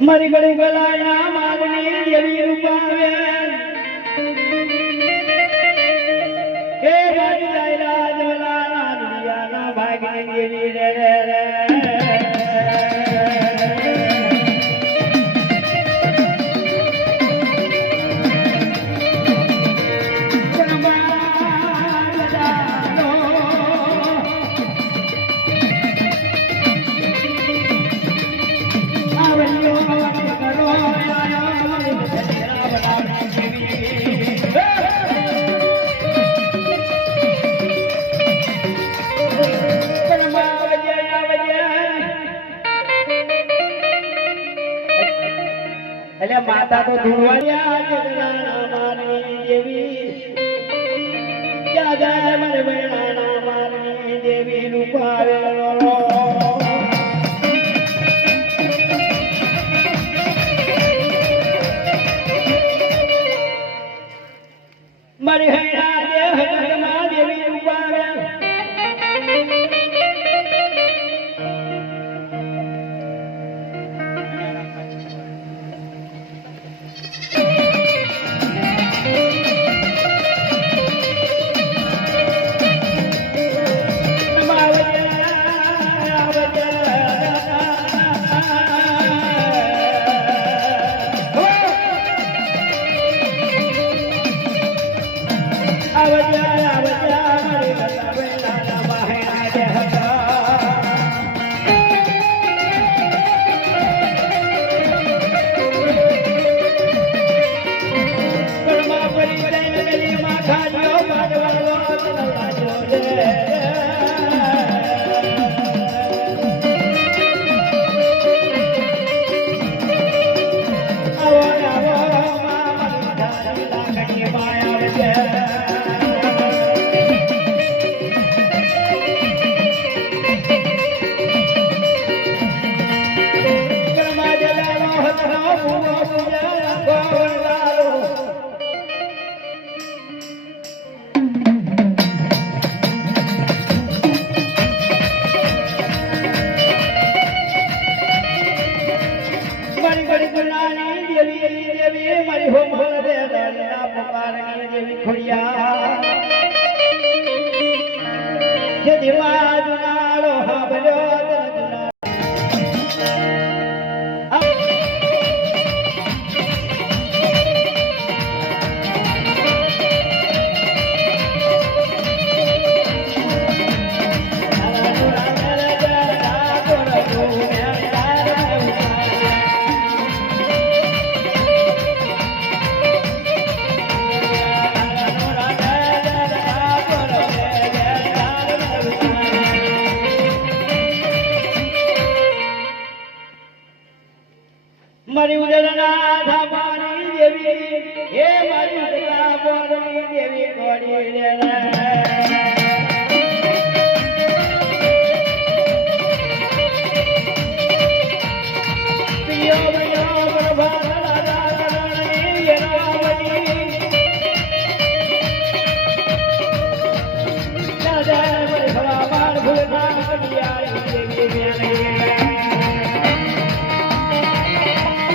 મારી ગળી ગલાયા માગણી દેવી રૂપાવે એટલે માતા તો ધૂળવાડિયા જગનાના મારની દેવી. હૈણા મારી બડી ગુનાની દેવી દેવી, મારી હોમ હોલ દે દળના પુકારની દેવી ખોડિયા. જે દીવા જુનાળો હાબલ્યો તન હે મારી દેવી ગોડી રે.